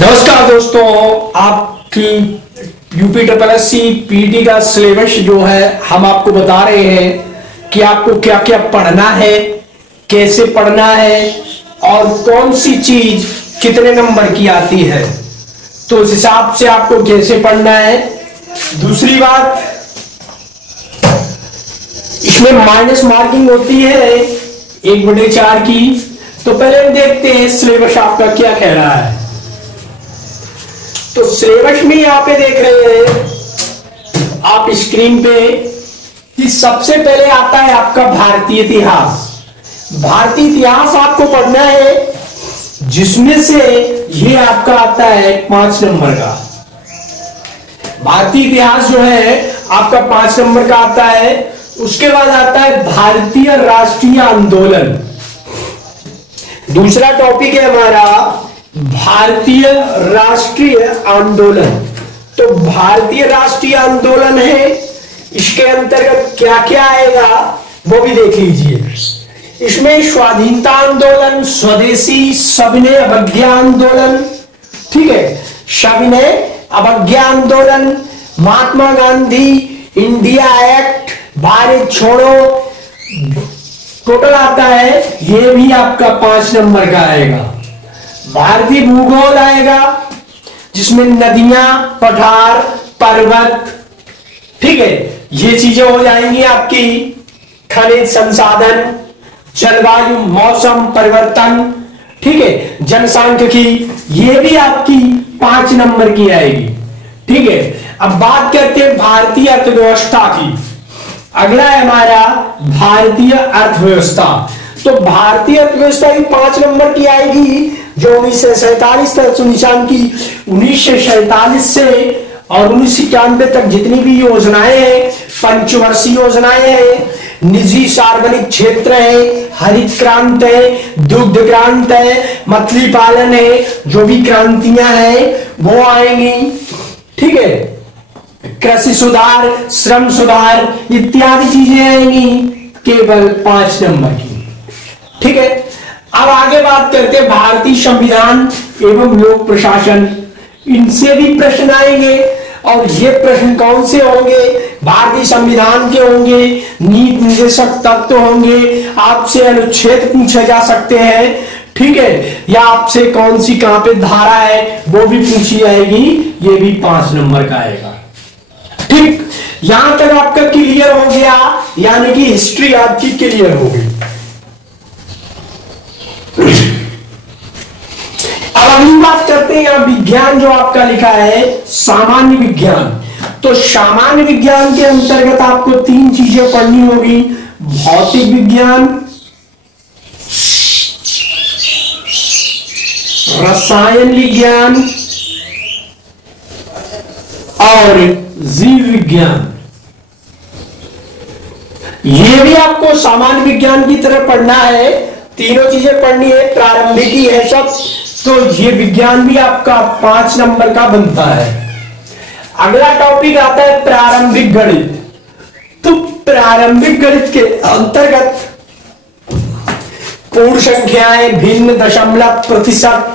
नमस्कार दोस्तों, आपकी UP triple S C PT का सिलेबस जो है हम आपको बता रहे हैं कि आपको क्या क्या पढ़ना है, कैसे पढ़ना है और कौन सी चीज कितने नंबर की आती है, तो उस हिसाब से आपको कैसे पढ़ना है। दूसरी बात, इसमें माइनस मार्किंग होती है 1/4 की। तो पहले हम देखते हैं सिलेबस आपका क्या कह रहा है। तो सिलेबस में यहां पे देख रहे हैं आप स्क्रीन पे कि सबसे पहले आता है आपका भारतीय इतिहास। भारतीय इतिहास आपको पढ़ना है, जिसमें से ये आपका आता है 5 नंबर का। भारतीय इतिहास जो है आपका 5 नंबर का आता है। उसके बाद आता है भारतीय राष्ट्रीय आंदोलन। दूसरा टॉपिक है हमारा भारतीय राष्ट्रीय आंदोलन। तो भारतीय राष्ट्रीय आंदोलन है, इसके अंतर्गत क्या क्या आएगा वो भी देख लीजिए। इसमें स्वाधीनता आंदोलन, स्वदेशी सविनय अवज्ञा आंदोलन, ठीक है, सविनय अवज्ञा आंदोलन, महात्मा गांधी, इंडिया एक्ट, भारत छोड़ो, टोटल आता है ये भी आपका 5 नंबर का आएगा। भारतीय भूगोल आएगा, जिसमें नदियां, पठार, पर्वत, ठीक है, ये चीजें हो जाएंगी आपकी। खनिज संसाधन, जलवायु, मौसम परिवर्तन, ठीक है, जनसांख्यिकी, ये भी आपकी 5 नंबर की आएगी। ठीक है, अब बात करते हैं भारतीय अर्थव्यवस्था की। अगला है हमारा भारतीय अर्थव्यवस्था। तो भारतीय अर्थव्यवस्था भी 5 नंबर की आएगी, जो 1947 तक सुनिशान की 1947 से और 1991 तक जितनी भी योजनाएं हैं, पंचवर्षीय योजनाएं हैं, निजी सार्वजनिक क्षेत्र है, हरित क्रांति है, दुग्ध क्रांति है, मछली पालन है, जो भी क्रांतियां हैं वो आएंगी। ठीक है, कृषि सुधार, श्रम सुधार इत्यादि चीजें आएंगी केवल 5 नंबर की। ठीक है, अब आगे बात करते हैं भारतीय संविधान एवं लोक प्रशासन। इनसे भी प्रश्न आएंगे, और ये प्रश्न कौन से होंगे? भारतीय संविधान के होंगे, नीति निर्देशक तत्व होंगे, आपसे अनुच्छेद पूछे जा सकते हैं, ठीक है, या आपसे कौन सी कहां पे धारा है वो भी पूछी जाएगी, ये भी 5 नंबर का आएगा। ठीक, यहां तक आपका क्लियर हो गया, यानी कि हिस्ट्री आपकी क्लियर हो गई। अब अगली बात करते हैं, यहां विज्ञान जो आपका लिखा है सामान्य विज्ञान। तो सामान्य विज्ञान के अंतर्गत आपको 3 चीजें पढ़नी होगी: भौतिक विज्ञान, रसायन विज्ञान और जीव विज्ञान। ये भी आपको सामान्य विज्ञान की तरह पढ़ना है, तीनों चीजें पढ़नी है, प्रारंभिक ही है सब। तो ये विज्ञान भी आपका 5 नंबर का बनता है। अगला टॉपिक आता है प्रारंभिक गणित। तो प्रारंभिक गणित के अंतर्गत पूर्ण संख्याएं, भिन्न, दशमलव, प्रतिशत,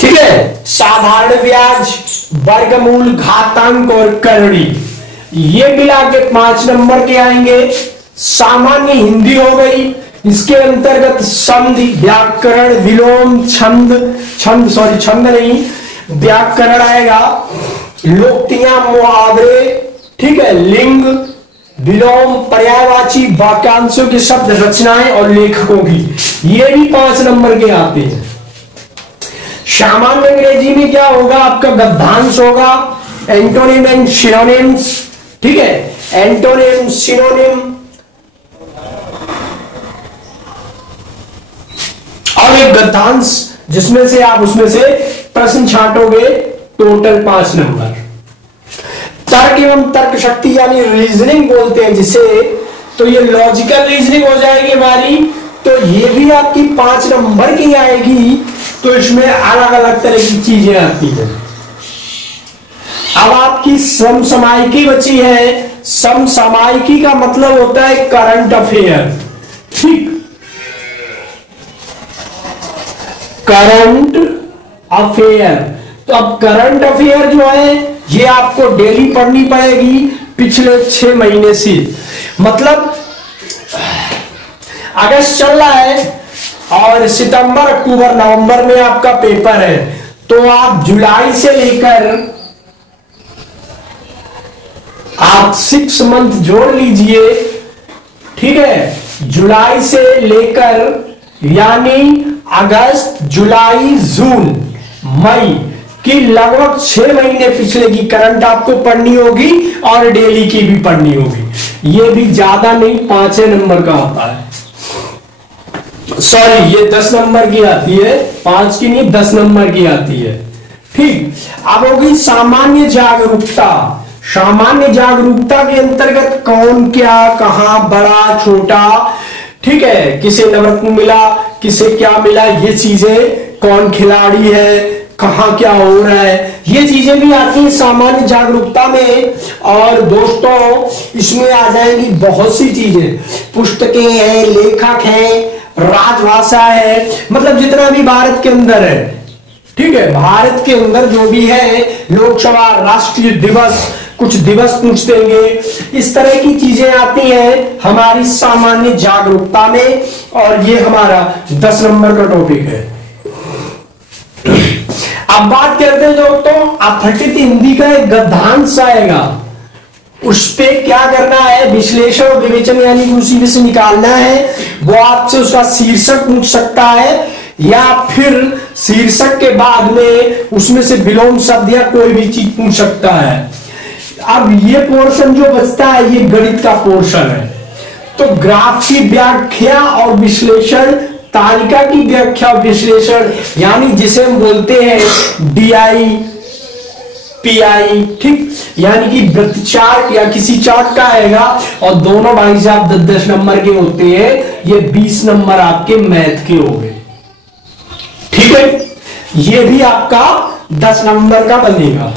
ठीक है, साधारण ब्याज, वर्गमूल, घातांक और करणी, ये मिला के 5 नंबर के आएंगे। सामान्य हिंदी हो गई, इसके अंतर्गत संधि, व्याकरण, विलोम, छंद नहीं, व्याकरण आएगा, लोकोक्तियां, मुहावरे, ठीक है, लिंग, विलोम, पर्यायवाची, वाक्यांशों की शब्द रचनाएं और लेखकों की, ये भी 5 नंबर के आते हैं। सामान्य अंग्रेजी में क्या होगा आपका? गद्यांश होगा, एंटोनिम एंड सिनोनिम्स, ठीक है, एंटोनिम, सिनोनिम और एक गद्यांश, जिसमें से आप उसमें से प्रश्न छांटोगे, टोटल 5 नंबर। तर्क एवं तर्क शक्ति यानी रीजनिंग बोलते हैं जिसे, तो ये लॉजिकल रीजनिंग हो जाएगी हमारी, तो ये भी आपकी 5 नंबर की आएगी। तो इसमें अलग अलग तरह की चीजें आती हैं। अब आपकी समसामयिकी बची है। समसामयिकी का मतलब होता है करंट अफेयर, ठीक, करंट अफेयर। तो अब करंट अफेयर जो है ये आपको डेली पढ़नी पड़ेगी पिछले 6 महीने से। मतलब अगस्त चल रहा है और सितंबर अक्टूबर नवंबर में आपका पेपर है, तो आप जुलाई से लेकर आप 6 मंथ जोड़ लीजिए, ठीक है। जुलाई से लेकर यानी अगस्त, जुलाई, जून, मई की लगभग 6 महीने पिछले की करंट आपको पढ़नी होगी और डेली की भी पढ़नी होगी। ये भी ज्यादा नहीं, 5 नंबर का होता है। सॉरी, ये 10 नंबर की आती है, 5 की नहीं 10 नंबर की आती है, ठीक। अब होगी सामान्य जागरूकता। सामान्य जागरूकता के अंतर्गत कौन क्या कहां बड़ा छोटा, ठीक है, किसे नंबर मिला किसे क्या मिला, ये चीजें, कौन खिलाड़ी है, कहां क्या हो रहा है, ये चीजें भी आती हैं सामान्य जागरूकता में। और दोस्तों इसमें आ जाएंगी बहुत सी चीजें, पुस्तकें हैं, लेखक हैं, राजभाषा है, मतलब जितना भी भारत के अंदर है, ठीक है। भारत के अंदर जो भी है, लोकसभा, राष्ट्रीय दिवस, कुछ दिवस पूछ देंगे, इस तरह की चीजें आती हैं हमारी सामान्य जागरूकता में, और ये हमारा 10 नंबर का टॉपिक है। अब बात करते हैं दोस्तों, अपठित हिंदी का एक गद्यांश आएगा, उस पे क्या करना है, विश्लेषण और विवेचन यानी उसी में से निकालना है। वो आपसे उसका शीर्षक पूछ सकता है या फिर शीर्षक के बाद में उसमें से विलोम शब्द या कोई भी चीज पूछ सकता है। अब ये पोर्शन जो बचता है ये गणित का पोर्शन है। तो ग्राफ की व्याख्या और विश्लेषण, तालिका की व्याख्या और विश्लेषण यानी जिसे हम बोलते हैं डीआई पीआई, ठीक, यानी कि वृत्त चार्ट या किसी चार्ट का आएगा, और दोनों भाई साहब 10-10 नंबर के होते हैं, ये 20 नंबर आपके मैथ के हो गए, ठीक है। ये भी आपका 10 नंबर का बनेगा।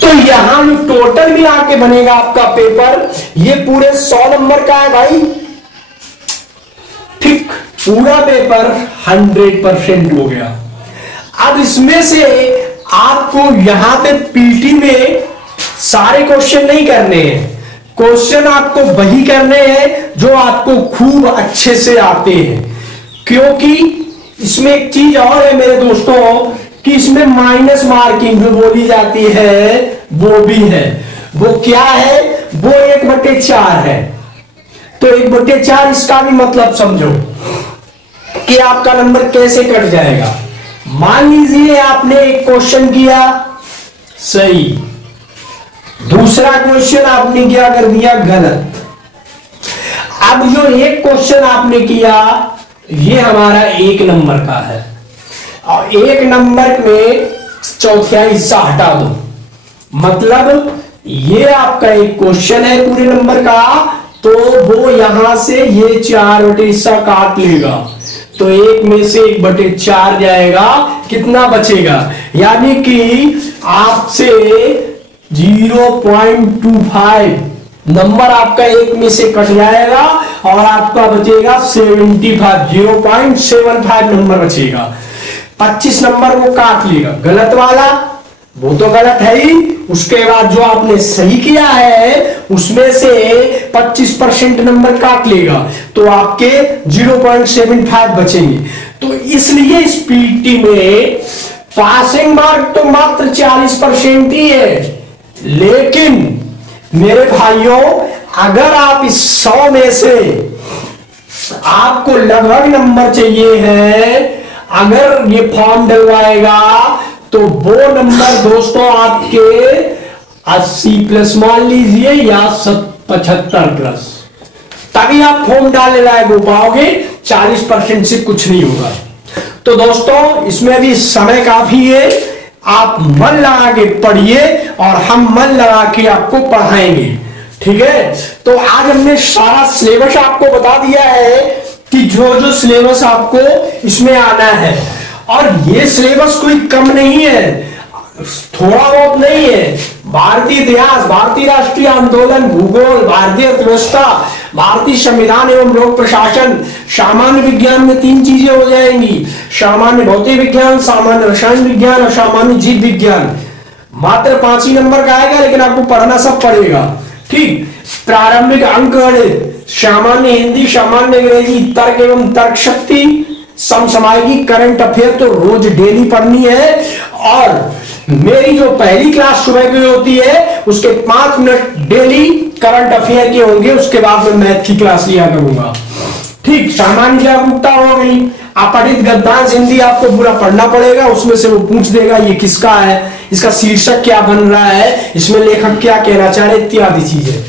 तो यहां जो टोटल भी आके बनेगा आपका पेपर, ये पूरे 100 नंबर का है भाई, ठीक। पूरा पेपर 100% हो गया। अब इसमें से आपको यहां पे पीटी में सारे क्वेश्चन नहीं करने हैं, क्वेश्चन आपको वही करने हैं जो आपको खूब अच्छे से आते हैं। क्योंकि इसमें एक चीज और है मेरे दोस्तों कि इसमें माइनस मार्किंग भी बोली जाती है, वो भी है। वो क्या है, वो 1/4 है। तो 1/4 इसका भी मतलब समझो कि आपका नंबर कैसे कट जाएगा। मान लीजिए आपने एक क्वेश्चन किया सही, दूसरा क्वेश्चन आपने क्या कर दिया गलत। अब जो एक क्वेश्चन आपने किया ये हमारा 1 नंबर का है, और 1 नंबर में चौथाई हिस्सा हटा दो, मतलब ये आपका एक क्वेश्चन है पूरे नंबर का, तो वो यहां से ये 4 हिस्सा काट लेगा, तो 1 में से 1/4 जाएगा, कितना बचेगा, यानी कि आपसे 0.25 नंबर आपका 1 में से कट जाएगा और आपका बचेगा 0.75 नंबर बचेगा। 25 नंबर वो काट लेगा, गलत वाला वो तो गलत है ही, उसके बाद जो आपने सही किया है उसमें से 25% नंबर काट लेगा, तो आपके 0.75 बचेंगे। तो इसलिए इस पीटी में पासिंग मार्क तो मात्र 40% ही है। लेकिन मेरे भाइयों, अगर आप इस 100 में से आपको लगभग नंबर चाहिए है, अगर ये फॉर्म डलवाएगा तो वो नंबर दोस्तों आपके 80+ मान लीजिए या 75+, तभी आप फॉर्म डालने लायक हो पाओगे, 40% से कुछ नहीं होगा। तो दोस्तों इसमें भी समय काफी है, आप मन लगा के पढ़िए और हम मन लगा के आपको पढ़ाएंगे, ठीक है। तो आज हमने सारा सिलेबस आपको बता दिया है कि जो जो सिलेबस आपको इसमें आना है, और ये सिलेबस कोई कम नहीं है, थोड़ा बहुत नहीं है। भारतीय इतिहास, भारतीय राष्ट्रीय आंदोलन, भूगोल, भारतीय अर्थव्यवस्था, भारतीय संविधान एवं लोक प्रशासन, सामान्य विज्ञान में 3 चीजें हो जाएंगी, सामान्य भौतिक विज्ञान, सामान्य रसायन विज्ञान और सामान्य जीव विज्ञान। मात्र 5 ही नंबर का आएगा, लेकिन आपको पढ़ना सब पड़ेगा। ठीक, प्रारंभिक अंकगणित, सामान्य हिंदी, सामान्य अंग्रेजी, तर्क एवं तर्क शक्ति, समसामयिकी, करंट अफेयर तो रोज डेली पढ़नी है। और मेरी जो पहली क्लास सुबह की होती है उसके 5 मिनट डेली करंट अफेयर के होंगे, उसके बाद मैं मैथ की क्लास लिया करूंगा। ठीक, सामान्य जागरूकता हो गई। अपठित गद्यांश हिंदी आपको पूरा पढ़ना पड़ेगा, उसमें से वो पूछ देगा ये किसका है, इसका शीर्षक क्या बन रहा है, इसमें लेखक क्या कहना चाह रहे, इत्यादि चीजें।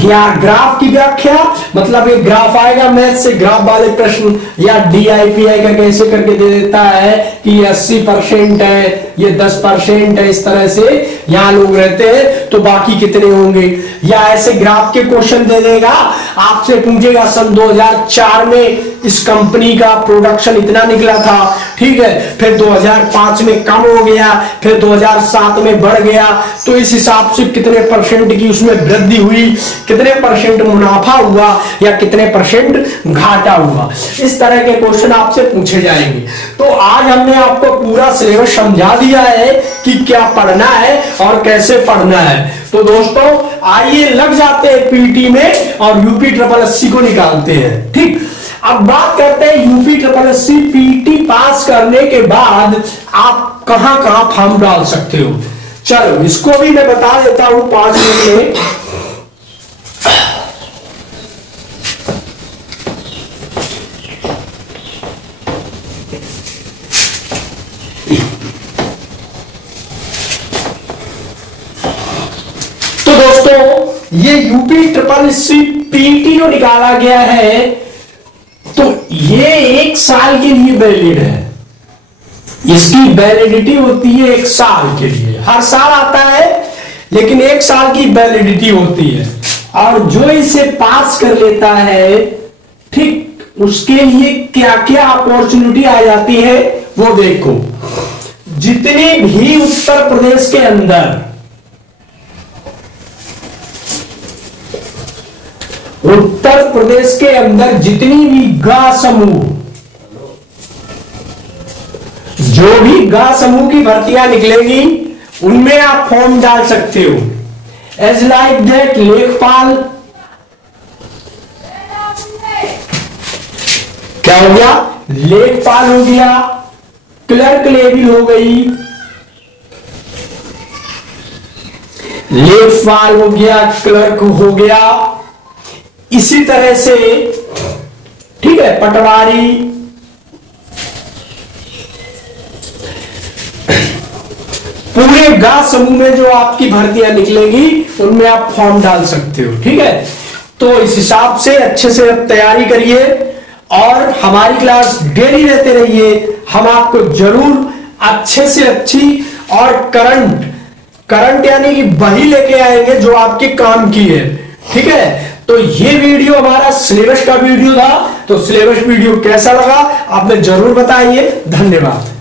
क्या ग्राफ की व्याख्या, मतलब एक ग्राफ आएगा मैथ से, ग्राफ वाले प्रश्न, या DIPI का कैसे करके दे देता है कि ये 80% है, ये 10% है, इस तरह से यहां लोग रहते हैं तो बाकी कितने होंगे। या ऐसे ग्राफ के क्वेश्चन दे देगा, आपसे पूछेगा सन 2004 में इस कंपनी का प्रोडक्शन इतना निकला था, ठीक है, फिर 2005 में कम हो गया, फिर 2007 में बढ़ गया, तो इस हिसाब से कितने % की उसमें वृद्धि हुई, कितने % मुनाफा हुआ या कितने % घाटा हुआ। इस तरह के क्वेश्चन आपसे पूछे जाएंगे। तो आज हमने आपको पूरा सिलेबस समझा दिया है कि क्या पढ़ना है और कैसे पढ़ना है। तो दोस्तों आइए लग जाते हैं पीटी में और UPSSC को निकालते हैं। ठीक, अब बात करते हैं UPSSC पीटी पास करने के बाद आप कहां कहां फॉर्म डाल सकते हो। चलो इसको भी मैं बता देता हूं 5 मिनट में। तो दोस्तों ये UPSSC पीटी जो निकाला गया है तो ये 1 साल के लिए वैलिड है। इसकी वैलिडिटी होती है 1 साल के लिए, हर साल आता है लेकिन 1 साल की वैलिडिटी होती है। और जो इसे पास कर लेता है, ठीक, उसके लिए क्या क्या अपॉर्चुनिटी आ जाती है वो देखो। जितने भी उत्तर प्रदेश के अंदर जितनी भी गा समूह, जो भी गा समूह की भर्तियां निकलेगी उनमें आप फॉर्म डाल सकते हो। एज लाइक दैट लेखपाल, क्या हो गया, लेखपाल हो गया, क्लर्क लेवल हो गई, लेखपाल हो गया, क्लर्क हो गया, इसी तरह से, ठीक है, पटवारी, पूरे गा समूह में जो आपकी भर्तियां निकलेंगी उनमें आप फॉर्म डाल सकते हो। ठीक है, तो इस हिसाब से अच्छे से तैयारी करिए और हमारी क्लास डेली लेते रहिए। हम आपको जरूर अच्छे से अच्छी और करंट यानी कि वही लेके आएंगे जो आपके काम की है। ठीक है, तो ये वीडियो हमारा सिलेबस का वीडियो था। तो सिलेबस वीडियो कैसा लगा आपने जरूर बताइए। धन्यवाद।